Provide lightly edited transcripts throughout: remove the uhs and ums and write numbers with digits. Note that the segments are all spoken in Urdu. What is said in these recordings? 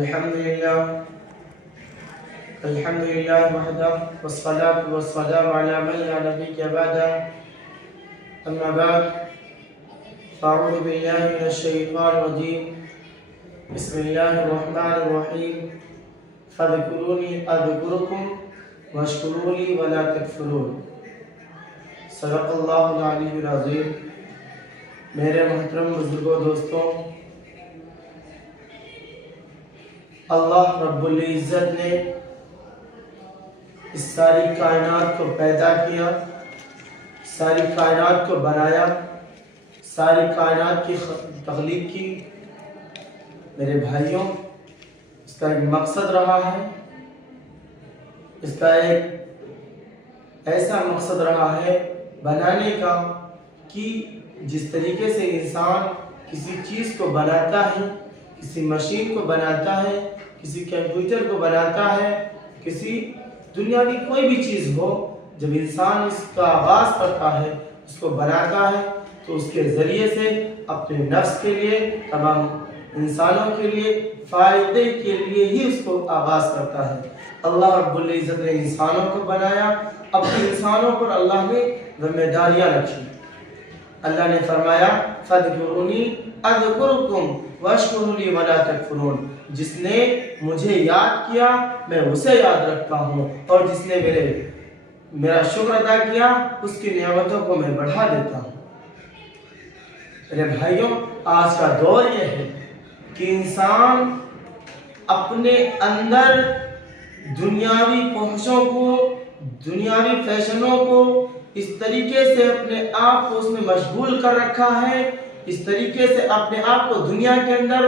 الحمد لله وحده والصلاة والسلام على من لا نبي بعده أما بعد فأعوذ بالله من الشيطان الرجيم بسم الله الرحمن الرحيم فاذكروني أذكركم واشكروا لي ولا تكفرون صدق اللہ العلی العظیم۔ میرے محترم بزرگوں دوستوں، اللہ رب العزت نے اس ساری کائنات کو پیدا کیا، ساری کائنات کو بنایا، ساری کائنات کی تخلیق کی۔ میرے بھائیوں، اس کا ایک مقصد رہا ہے، اس کا ایک ایسا مقصد رہا ہے بنانے کا کہ جس طریقے سے انسان کسی چیز کو بناتا ہے، کسی مشین کو بناتا ہے، کسی کمپیوٹر کو بناتا ہے، کسی دنیاوی کوئی بھی چیز ہو، جب انسان اس کا آغاز کرتا ہے، اس کو بناتا ہے، تو اس کے ذریعے سے اپنے نفس کے لیے، تمام انسانوں کے لیے فائدے کے لیے ہی اس کو آغاز کرتا ہے۔ اللہ رب العزت نے انسانوں کو بنایا، اب انسانوں پر اللہ نے ذمہ داریاں رکھی۔ اللہ نے فرمایا فَاذْكُرُونِي أَذْكُرْكُمْ وَاشْكُرُوا لِي وَلَا تَكْفُرُونَ، جس نے مجھے یاد کیا میں اسے یاد رکھتا ہوں، اور جس نے میرا شکر ادا کیا اس کی نعمتوں کو میں بڑھا دیتا ہوں۔ میرے بھائیوں، آج کا دور یہ ہے کہ انسان اپنے اندر دنیاوی فحشوں کو، دنیاوی فیشنوں کو اس طریقے سے اپنے آپ کو اس میں مشغول کر رکھا ہے، اس طریقے سے اپنے آپ کو دنیا کے اندر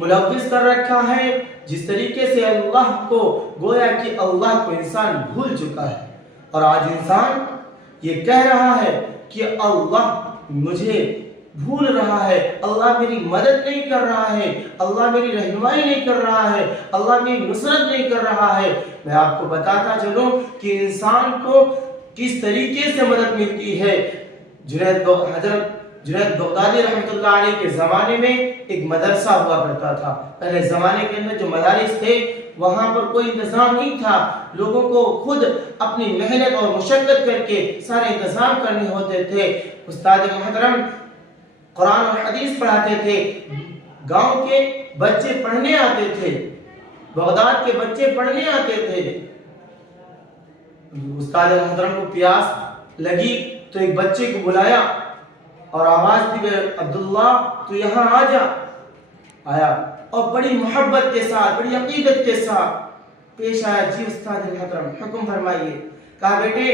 ملوث کر رکھا ہے، جس طریقے سے اللہ کو گویا کہ اللہ کو انسان بھول چکا ہے۔ اور آج انسان یہ کہہ رہا ہے کہ اللہ مجھے بھول رہا ہے، اللہ میری مدد نہیں کر رہا ہے، اللہ میری رہنمائی نہیں کر رہا ہے، اللہ میری نصرت نہیں کر رہا ہے۔ میں آپ کو بتاتا چلوں کہ انسان کو کس طریقے سے مدد ملتی ہے۔ حضرت جنید بغدادی رحمۃ اللہ علیہ کے زمانے میں ایک مدرسہ ہوا کرتا تھا۔ پہلے زمانے کے اندر جو مدارس تھے وہاں پر کوئی انتظام نہیں تھا، لوگوں کو خود اپنی محنت اور مشقت کر کے سارے انتظام کرنے ہوتے تھے۔ استاد محترم قرآن اور حدیث پڑھاتے تھے، گاؤں کے بچے پڑھنے آتے تھے، بغداد کے بچے پڑھنے آتے تھے۔ استاد محترم کو پیاس لگی تو ایک بچے کو بلایا اور آواز دی، عبداللہ تو یہاں آ جا۔ آیا اور بڑی محبت کے ساتھ، بڑی عقیدت کے ساتھ پیش آیا۔ جی استاد محترم حکم فرمائیے۔ کہا بیٹے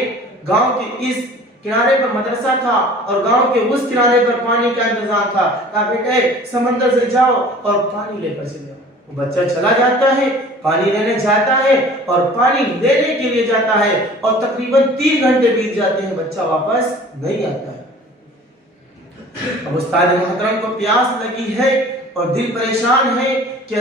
گاؤں کے اس کنارے پر مدرسہ تھا اور گاؤں کے اس کنارے پر پانی کا انتظام تھا۔ کہا بیٹے سمندر سے جاؤ اور پانی لے کر چلے جاؤ۔ وہ بچہ چلا جاتا ہے، پانی لینے جاتا ہے اور پانی لینے کے لیے جاتا ہے اور تقریباً 3 گھنٹے بیت جاتے ہیں، بچہ واپس نہیں آتا ہے۔ اب استاد محترم کو پیاس لگی ہے اور دل پریشان ہے کہ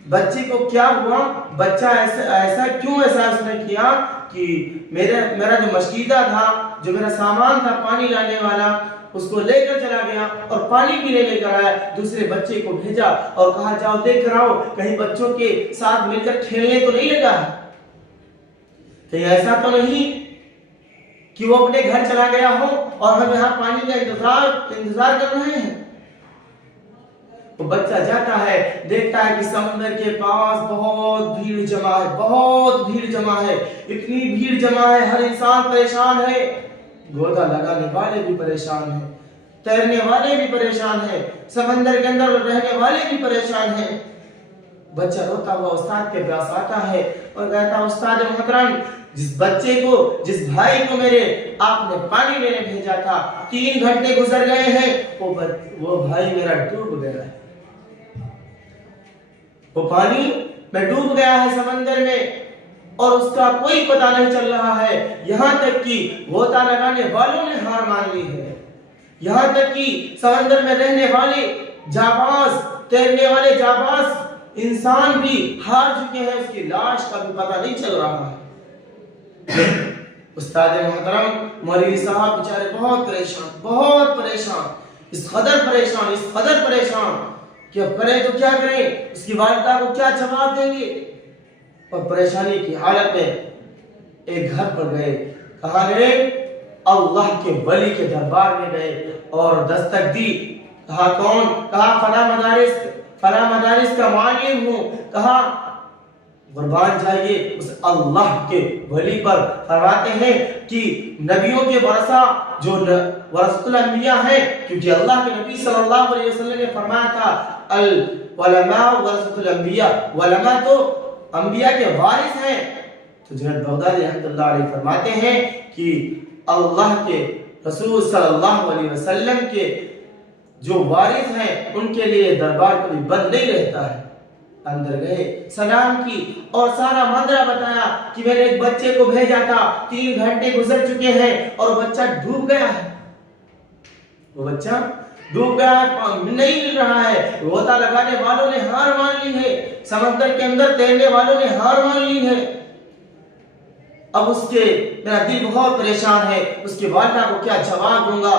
بچے کو کیا ہوا، بچہ ایسا کیوں احساس نے کیا کہ میرا جو مشغلہ تھا، جو میرا سامان تھا پانی لانے والا، اس کو لے کر چلا گیا اور پانی بھی لے کر آیا۔ دوسرے بچے کو بھیجا اور کہا جاؤ دیکھ کر آؤ، کہیں بچوں کے ساتھ مل کر کھیلنے تو نہیں لگا ہے، کہیں ایسا تو نہیں کہ وہ اپنے گھر چلا گیا ہو اور ہم یہاں پانی کا انتظار کر رہے ہیں۔ وہ بچہ جاتا ہے، دیکھتا ہے کہ سمندر کے پاس بہت بھیڑ جمع ہے، بہت بھیڑ جمع ہے، اتنی بھیڑ جمع ہے، ہر انسان پریشان ہے، گوتا لگانے والے بھی پریشان ہیں، تیرنے والے بھی پریشان ہیں، سمندر کے اندر رہنے والے بھی پریشان ہیں۔ بچہ روتا ہوا استاد کے پاس آتا ہے اور کہتا ہے استاد محترم جس بچے کو، جس بھائی کو میرے آپ نے پانی لینے بھیجا تھا، 3 گھنٹے گزر گئے ہیں، وہ بھائی میرا ڈوب گیا ہے، وہ پانی میں ڈوب گیا ہے سمندر میں اور اس کا کوئی پتہ نہیں چل رہا ہے۔ یہاں تک کہ غوطہ لگانے والوں نے ہار مان لی ہے، یہاں تک کہ سمندر میں رہنے والے جانباز، تیرنے والے جانباز انسان بھی ہار چکے ہیں، اس کی لاش کا بھی پتہ نہیں چل رہا ہے۔ استاد محترم مولوی صاحب بیچارے بہت پریشان، بہت پریشان، اس قدر پریشان کہ اب کریں تو کیا کریں، اس کی والدہ کو کیا جواب دیں گے، اور پریشانی کی حالت میں ایک گھر پر گئے. کہاں گئے؟ اللہ کے ولی کے دربار میں گئے اور دستک دی. کہا کون؟ کہا فلاں مدارس کا معلم ہوں. کہا قربان جائیے اس اللہ کے ولی پر. فرماتے ہیں کہ نبیوں کے ورثہ جو ورثۃ الانبیاء ہیں، کیونکہ اللہ کے نبی صلی اللہ علیہ وسلم نے فرمایا تھا العلماء ورثۃ الانبیاء، علماء تو انبیاء کے وارث ہیں. تو جنید بغدادی رحمۃ اللہ علیہ فرماتے ہیں کہ اللہ کے رسول صلی اللہ علیہ وسلم کے جو وارث ہیں ان کے لیے دربار کبھی بند نہیں رہتا ہے. اندر گئے، سلام کی اور سارا منظرہ بتایا کہ میں نے ایک بچے کو بھیجا تھا، 3 گھنٹے گزر چکے ہیں اور بچہ ڈوب گیا ہے. وہ بچہ ڈوب گیا ہے، نہیں مل رہا ہے. غوطہ لگانے والوں نے ہار مان لی ہے، سمندر کے اندر تیرنے والوں نے ہار مان لی ہے. اب اس کے میرا دل بہت پریشان ہے، اس کی والدہ کو کیا جواب دوں گا.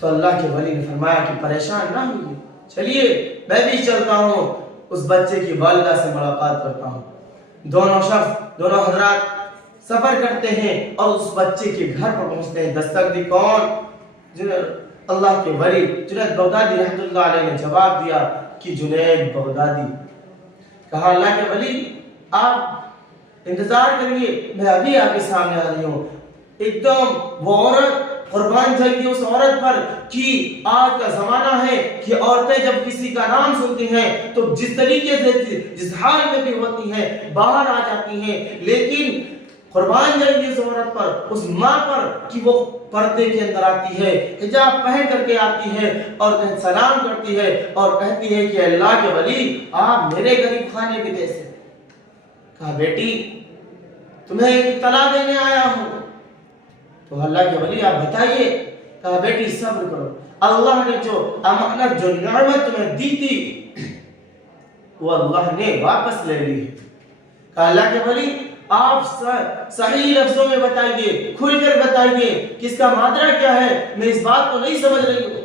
تو اللہ کے ولی نے فرمایا کہ پریشان نہ ہوئیے، چلیے میں بھی چلتا ہوں، اس بچے کی والدہ سے ملاقات کرتا ہوں. دونوں حضرات سفر کرتے ہیں اور اس بچے کے گھر پر پہنچتے ہیں. دستک دی کون؟ اللہ کے ولی جنید بغدادی رحمۃ اللہ علیہ نے جواب دیا کہ جنید بغدادی. کہا اللہ کے ولی آپ انتظار کریے، میں ابھی آپ کے سامنے آ رہی ہوں. ایک دم وہ عورت قربان جائیے اس عورت پر کہ آج کا زمانہ ہے کہ عورتیں جب کسی کا نام سنتی ہیں تو جس طریقے سے جس حال میں بھی ہوتی ہیں باہر آ جاتی ہیں. لیکن قربان جائیے اس عورت پر، اس ماں پر کہ وہ پردے کے اندر آتی ہے، حجاب پہن کر کے آتی ہے اور سلام کرتی ہے اور کہتی ہے کہ اللہ کے ولی آپ میرے غریب خانے بھی کیسے. کہا بیٹی تمہیں ایک اطلاع دینے آیا ہوں. تو اللہ کے ولی آپ بتائیے. کہا بیٹی صبر کرو، اللہ نے جو امانت جو نعمت تمہیں دی تھی وہ اللہ نے واپس لے لی ہے. کہا اللہ کے ولی آپ صحیح لفظوں میں بتائیے، کھل کر بتائیے کہ اس کا مادرہ کیا ہے، میں اس بات کو نہیں سمجھ رہی ہوں.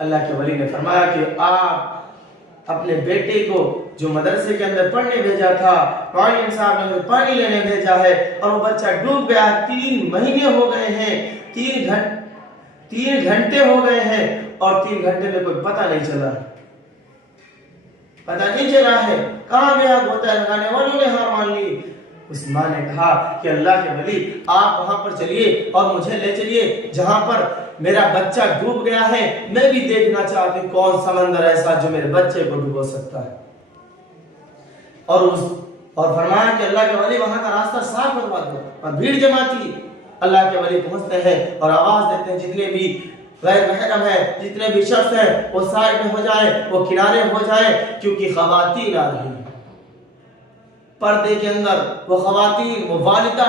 اللہ کے ولی نے فرمایا کہ آپ اپنے بیٹے کو جو مدرسے کے اندر پڑھنے بھیجا تھا، معلم صاحب نے پانی لینے بھیجا ہے اور وہ بچہ ڈوب گیا. 3 مہینے ہو گئے ہیں، 3 گھنٹے ہو گئے ہیں اور 3 گھنٹے میں کوئی پتہ نہیں چلا ہے کہاں گیا. غوطہ لگانے والوں نے ہار مان لی. اس ماں نے کہا کہ اللہ کے ولی آپ وہاں پر چلیے اور مجھے لے چلیے جہاں پر میرا بچہ ڈوب گیا ہے. میں بھی دیکھنا چاہتی ہوں کون سمندر ایسا جو میرے بچے کو ڈبو سکتا ہے. اور فرمایا کہ اللہ کے ولی وہاں کا راستہ صاف کروا دو. اور بھیڑ جمع تھی. اللہ کے ولی پہنچتے ہیں اور آواز دیتے ہیں جتنے بھی غیر محرم ہیں، جتنے بھی شخص ہیں وہ سائڈ میں ہو جائیں، وہ کنارے ہو جائیں، کیونکہ خواتین آ رہی ہیں. پردے کے اندر وہ خواتین، وہ والدہ،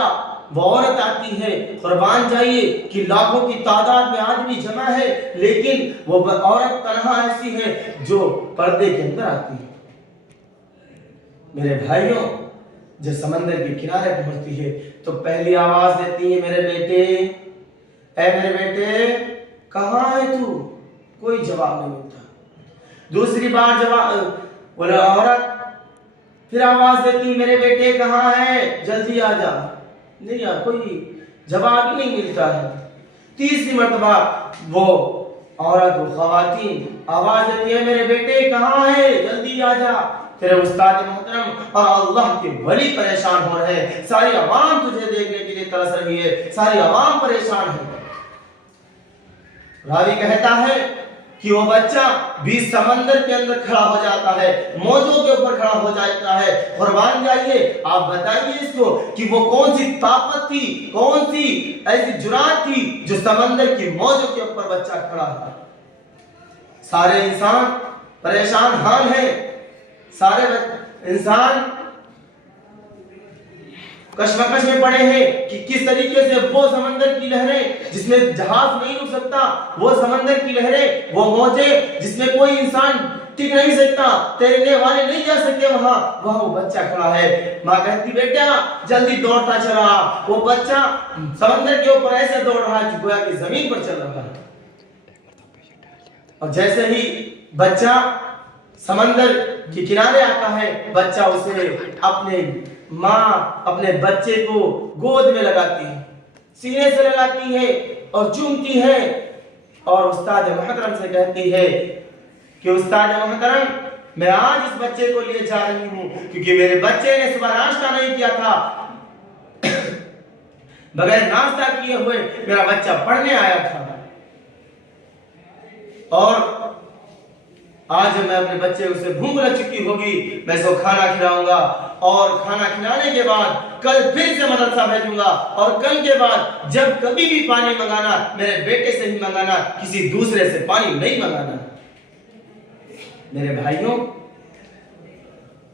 وہ عورت آتی ہے. قربان جائیے کہ لاکھوں کی تعداد میں آدمی جمع ہے لیکن وہ عورت تنہا ایسی ہے جو پردے کے اندر آتی ہے. میرے بھائیوں جب سمندر کے کنارے پہنچتی ہے تو پہلی آواز دیتی ہے میرے بیٹے، اے میرے بیٹے کہاں ہے تو؟ کوئی جواب نہیں ملتا. دوسری بار جواب وہ عورت پھر آواز دیتی میرے بیٹے کہاں ہے، جلدی آ جا. نہیں کوئی جواب ہی نہیں ملتا ہے. تیسری مرتبہ وہ عورت، وہ خواتین آواز دیتی ہے میرے بیٹے کہاں ہے، جلدی آ جا. تیرے استاد محترم اور اللہ کے ولی پریشان ہو رہے ہیں. ساری عوام تجھے دیکھنے کے لیے ترس رہی ہے، ساری عوام پریشان ہے. راوی کہتا ہے کہ وہ بچہ بھی سمندر کے اندر کھڑا ہو جاتا ہے، موجوں کے اوپر کھڑا ہو جاتا ہے. قربان جائیے آپ بتائیے اس کو کہ وہ کون سی طاقت تھی، کون سی ایسی جرات تھی جو سمندر کی موجوں کے اوپر بچہ کھڑا تھا. سارے انسان پریشان حال ہیں، سارے انسان کشمکش میں پڑے ہیں کہ کس طریقے سے وہ سمندر کی لہریں جس میں جہاز نہیں رک سکتا، وہ سمندر کی لہریں، وہ موجیں جس میں کوئی انسان ٹک نہیں سکتا، تیرنے والے نہیں جا سکتے وہاں وہ بچہ کھڑا ہے. ماں کہتی بیٹا جلدی دوڑتا چلا. وہ بچہ سمندر کے اوپر ایسے دوڑ رہا ہے کہ گویا کہ زمین پر چل رہا ہے. اور جیسے ہی بچہ سمندر کے کنارے آتا ہے بچہ اسے اپنے ماں اپنے بچے کو گود میں لگاتی ہے، سینے سے لگاتی ہے اور چومتی ہے اور استاد محترم سے کہتی ہے کہ استاد محترم میں آج اس بچے کو لیے جا رہی ہوں کیونکہ میرے بچے نے صبح ناشتہ نہیں کیا تھا، بغیر ناشتہ کیے ہوئے میرا بچہ پڑھنے آیا تھا، اور آج میں اپنے بچے اسے بھوک لگ چکی ہوگی، میں اس کو کھانا کھلاؤں گا اور کھانا کھلانے کے بعد کل پھر سے مدرسہ بھیجوں گا، اور کل کے بعد جب کبھی بھی پانی منگانا میرے بیٹے سے ہی منگانا، کسی دوسرے سے پانی نہیں منگانا۔ میرے بھائیوں،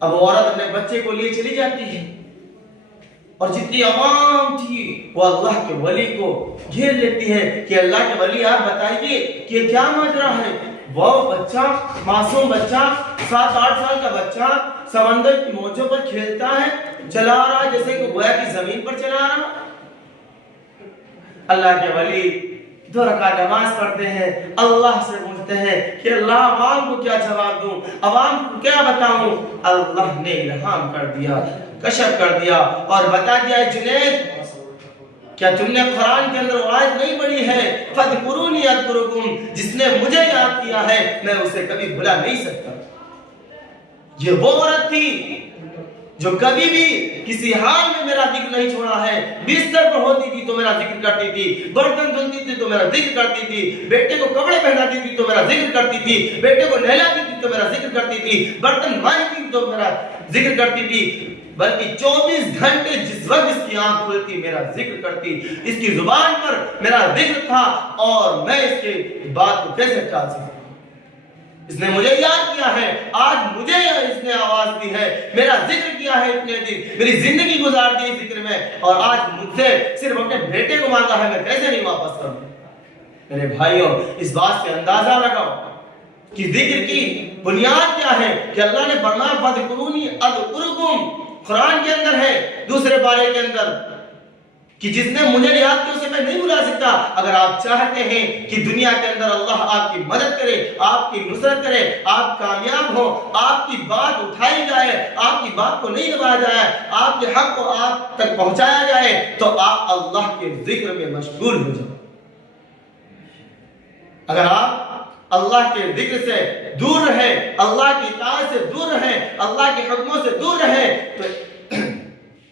اب عورت اپنے بچے کو لیے چلی جاتی ہے اور جتنی عوام تھی وہ اللہ کے ولی کو گھیر لیتی ہے کہ اللہ کے ولی آپ بتائیے کہ کیا ماجرا ہے۔ وہ بچہ، معصوم بچہ، 7-8 سال کا بچہ سمندر کی موجوں پر کھیلتا ہے، چلا رہا جیسے کہ گویا کی زمین پر چلا رہا۔ اللہ کے ولی 2 رکعت نماز پڑھتے ہیں، اللہ سے پوچھتے ہیں کہ اللہ عوام کو کیا جواب دوں، عوام کو کیا بتاؤں۔ اللہ نے الہام کر دیا، کشف کر دیا اور بتا دیا جنید کیا تم نے قرآن کے اندر آیت نہیں پڑھی ہے فَاذْكُرُونِي أَذْكُرْكُمْ، جس نے مجھے یاد کیا ہے میں اسے کبھی بھلا نہیں سکتا۔ یہ وہ عورت تھی جو کبھی بھی کسی حال میں میرا ذکر نہیں چھوڑا ہے، بستر پر ہوتی تھی تو میرا ذکر کرتی تھی، برتن دھلتی تھی تو میرا ذکر کرتی تھی، بیٹے کو کپڑے پہناتی تھی تو میرا ذکر کرتی تھی، بیٹے کو نہلاتی تھی تو میرا ذکر کرتی تھی، برتن مانجتی تھی تو میرا ذکر کرتی تھی، بلکہ 24 گھنٹے جس وقت اس کی آنکھ کھلتی میرا ذکر کرتی، اس کی زبان پر میرا ذکر تھا، اور میں اس کے بات کو کیسے ٹال سکتا ہوں۔ اس نے مجھے یاد کیا ہے، آج مجھے اس نے آواز دی ہے، میرا ذکر کیا ہے اتنے دن، میری زندگی گزار دی ذکر میں، اور آج مجھ سے صرف اپنے بیٹے کو مانگا ہے، میں کیسے نہیں واپس کروں۔ میرے بھائیوں، اس بات سے اندازہ لگاؤ کہ ذکر کی بنیاد کیا ہے کہ اللہ نے فرمایا فَاذْكُرُونِي أَذْكُرْكُمْ، قرآن کے اندر ہے دوسرے پارے کے اندر کہ جس نے مجھے یاد کیا اسے میں نہیں بھلا سکتا۔ اگر آپ چاہتے ہیں کہ دنیا کے اندر اللہ آپ کی مدد کرے، آپ کی نصرت کرے، آپ کامیاب ہو، آپ کی بات اٹھائی جائے، آپ کی بات کو نہیں دبایا جائے، آپ کے حق کو آپ تک پہنچایا جائے، تو آپ اللہ کے ذکر میں مشغول ہو جائیں۔ اگر آپ اللہ کے ذکر سے دور رہے، اللہ کی اطاعت سے دور رہے، اللہ کے حکموں سے دور رہے، تو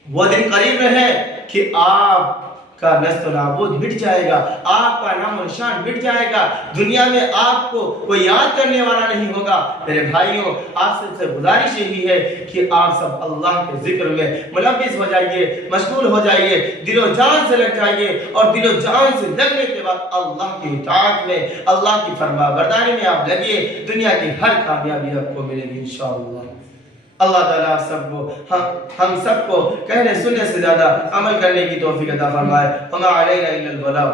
وہ دن قریب رہے کہ آپ کا نست و نابود مٹ جائے گا، آپ کا نام و نشان مٹ جائے گا، دنیا میں آپ کو کوئی یاد کرنے والا نہیں ہوگا۔ میرے بھائیوں، آپ سے گزارش یہی ہے کہ آپ سب اللہ کے ذکر میں ملوث ہو جائیے، مشغول ہو جائیے، دل و جان سے لگ جائیے، اور دل و جان سے لگنے کے بعد اللہ کی اطاعت میں، اللہ کی فرما برداری میں آپ لگیے، دنیا کی ہر کامیابی آپ کو ملے گی انشاءاللہ۔ اللہ تعالیٰ سب کو، ہم سب کو کہنے سننے سے زیادہ عمل کرنے کی توفیق عطا فرمائے۔ وما علینا الا البلاغ۔